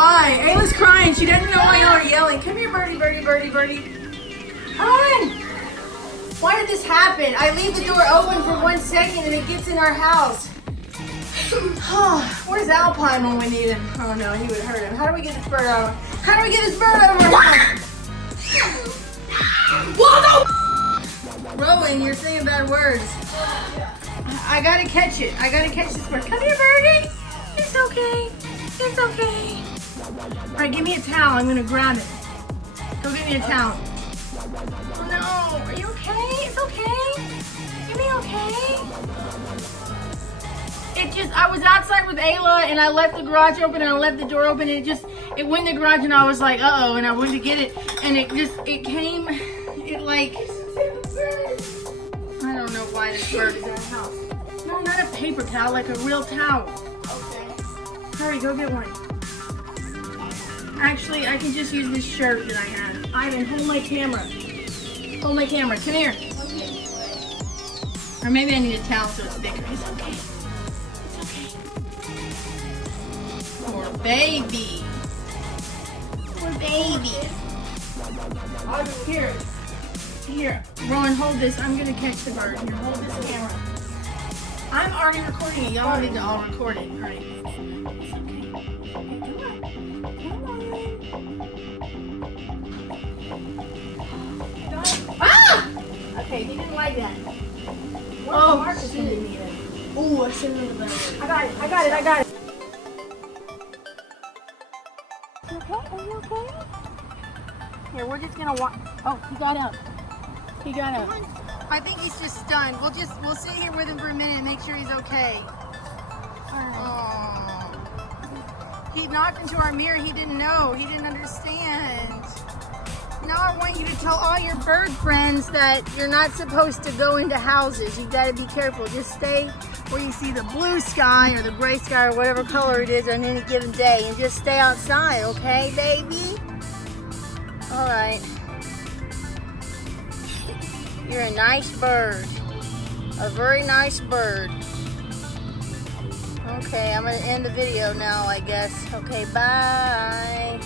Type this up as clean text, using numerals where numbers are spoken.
why. Ayla's crying. She doesn't know why y'all are yelling. Come here, birdie, birdie, birdie, birdie. Come on. Why did this happen? I leave the door open for 1 second and it gets in our house. Where's Alpine when we need him? Oh no, he would hurt him. How do we get this bird over? How do we get this bird over? What? Rowan, you're saying bad words. I gotta catch it. I gotta catch this bird. Come here, birdie. It's okay. It's okay. All right, give me a towel. I'm gonna grab it. Go get me a towel. Oh no, are you okay? It's okay. You be okay? I was outside with Ayla and I left the garage open and I left the door open and it went in the garage and I was like, uh-oh, and I went to get it and it came, I don't know why this bird is in the house. No, not a paper towel, like a real towel. Okay. Hurry, go get one. Actually, I can just use this shirt that I have. Ivan, hold my camera. Hold my camera, come here. Or maybe I need a towel so it's thicker. It's okay. Poor baby. Poor baby. Here. Here. Rowan, hold this. I'm going to catch the bird. Here, hold this camera. I'm already recording it. Y'all need to all record it. All right. It's okay. Come on. Ah! Okay, he didn't like that. Oh, Marcus didn't need it. Oh, I shouldn't have done it. I got it. Okay, are you okay? Here, we're just gonna walk. Oh, he got out. I think he's just stunned. We'll sit here with him for a minute and make sure he's okay. Oh. He knocked into our mirror. He didn't know. He didn't understand. Now I want you to tell all your bird friends that you're not supposed to go into houses. You gotta be careful. Just stay where you see the blue sky or the gray sky or whatever color it is on any given day, and just stay outside, okay, baby? All right. You're a nice bird. A very nice bird. Okay, I'm gonna end the video now, I guess. Okay, bye.